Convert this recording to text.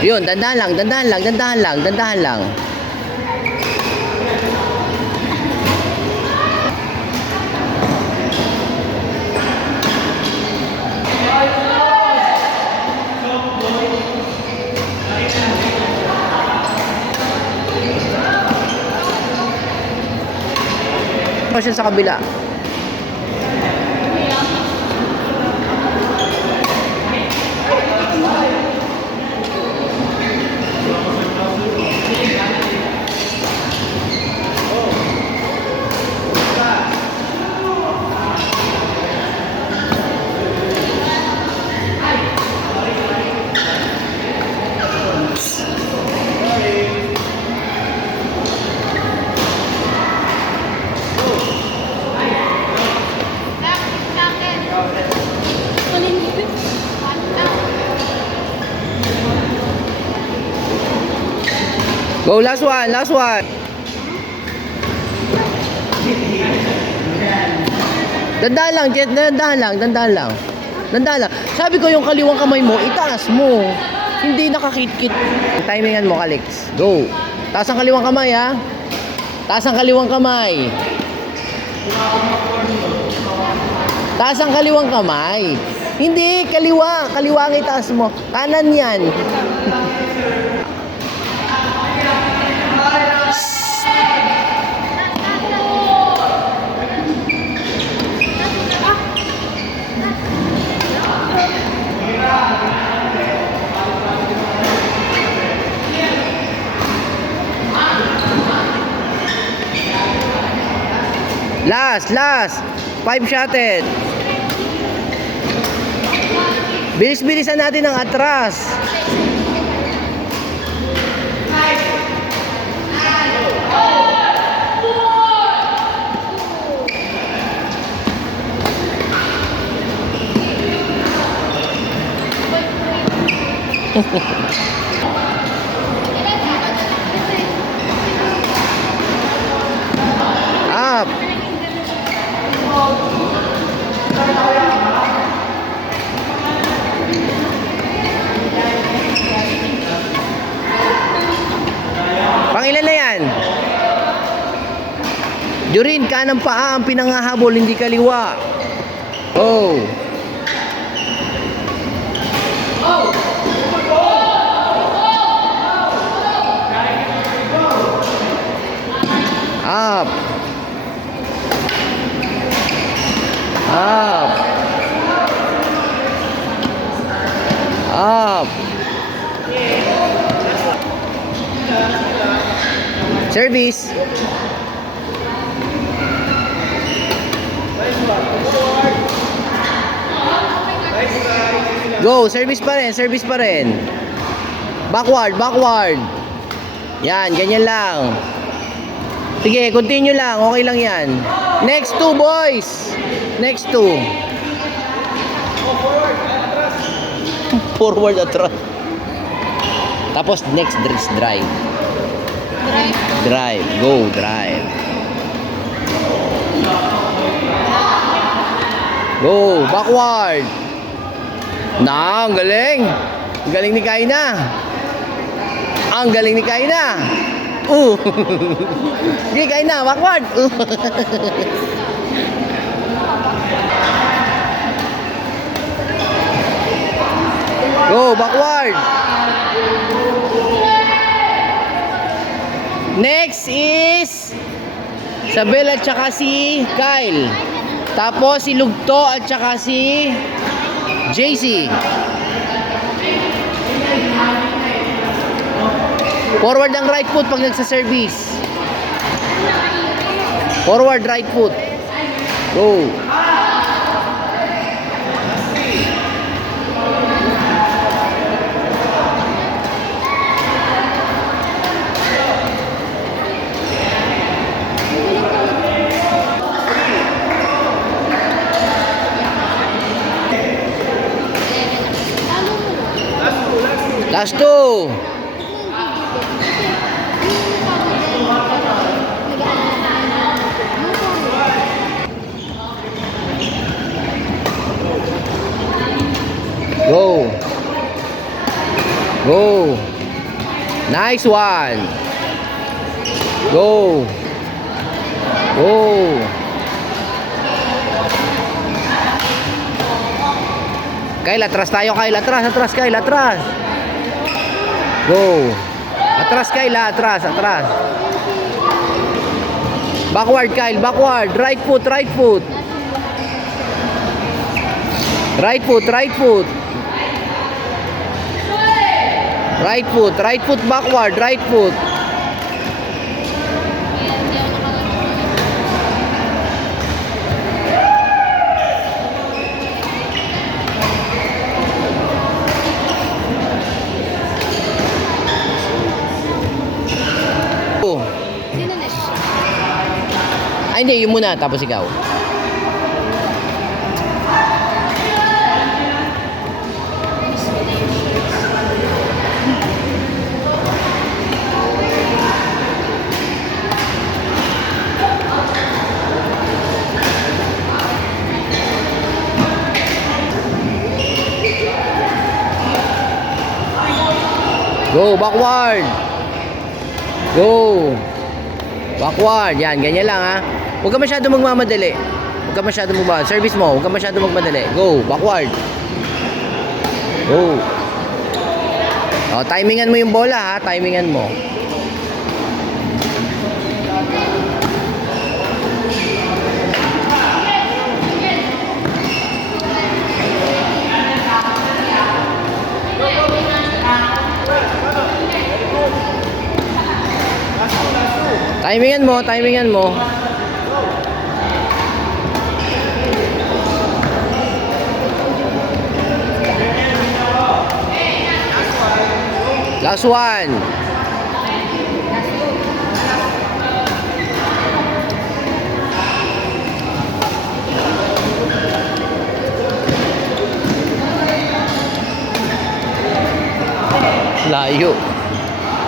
Yun, dandahan lang, dandahan lang, dandahan lang, dandahan lang. Siya sa kabila. Go, last one, last one. Dandahan lang, Jet, dandahan lang, dandahan lang. Dandahan lang. Sabi ko yung kaliwang kamay mo, itaas mo. Hindi nakakit-kit. Timingan mo, Alex. Go. Taas ang kaliwang kamay, ha? Taas ang kaliwang kamay. Taas ang kaliwang kamay. Hindi, kaliwa. Kaliwa ang itaas mo. Kanan yan. Last. 5 shotted. Bilis-bilisan natin ang atras. Up. Pangilan na yan? Durin, kanang paa ang pinangahabol, hindi kaliwa. Oh. Up. Up. Up. Service. Go, service pa rin, service pa rin. Backward, backward. Yan, ganyan lang. Sige, continue lang. Okay lang yan. Next two, boys. Next two. Forward, atras. Tapos next drive. Drive. Go, drive. Go, backward. Na, ang galing. Ang galing ni Kaina. Ang galing ni Kaina. Sige, Kaina, backward. Go, backward. Next is Sabel at saka si Kyle. Tapos si Lugto at saka si JC. Forward ang right foot pag nagsa-service. Forward right foot. Go. Last two. Go. Go. Nice one. Go. Go. Kyle, atras tayo, Kyle. Atras, Kyle. Atras. Go. Atras, Kyle. Atras. Backward, Kyle. Backward. Right foot. Right foot, Right foot. Backward. Right foot. Sino na siya? Ay, hindi. Yun muna. Tapos ikaw. Go, backward. Go. Backward. Yan, ganyan lang ha. Huwag ka masyado magmamadali. Service mo, huwag ka masyado magmadali. Go, backward. Go. O, timingan mo yung bola ha. Timingan mo. Timingan mo. Last one. Layo.